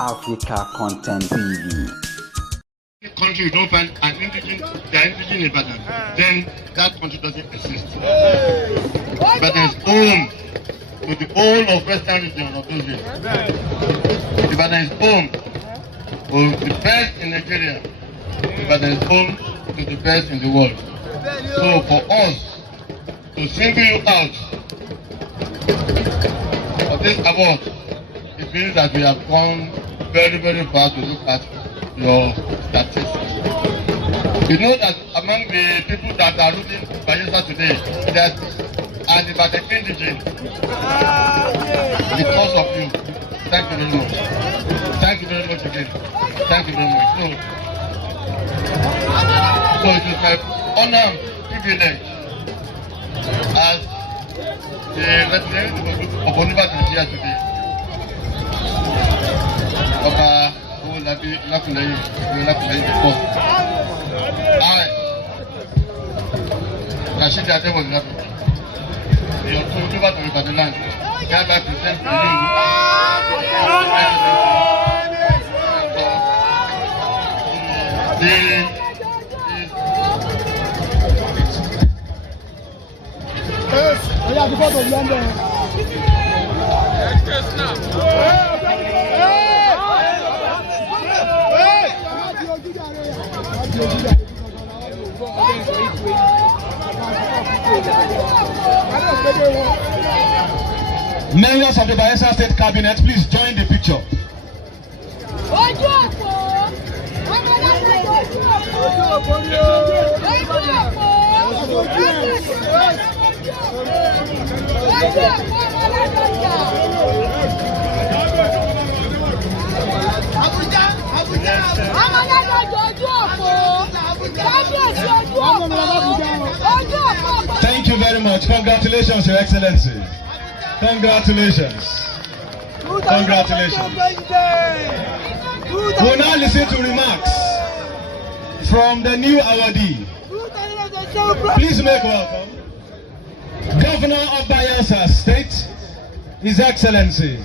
Africa Content TV. Country you don't find an indigenous, they are indigenous in Ibadan, then that country doesn't exist. Ibadan is home to the whole of Western region of those days. Ibadan is home to the best in Nigeria. Ibadan is home to the best in the world. So for us to single you out for this award, it means that we have gone very, very far to look at your statistics. You know that among the people that are ruling Bayelsa today, that are the Ibadan indigenous. Because of you. Thank you very much. Thank you very much again. Thank you very much. So it is my honor and privilege as the representative of Ibadan here today. Adewolu, the October of Ibadan land, hereby present to you Members of the Bayelsa State Cabinet, please join the picture. Thank you very much. Congratulations, Your Excellency. Congratulations. Congratulations. We'll now listen to remarks from the new awardee. Please make welcome Governor of Bayelsa State, His Excellency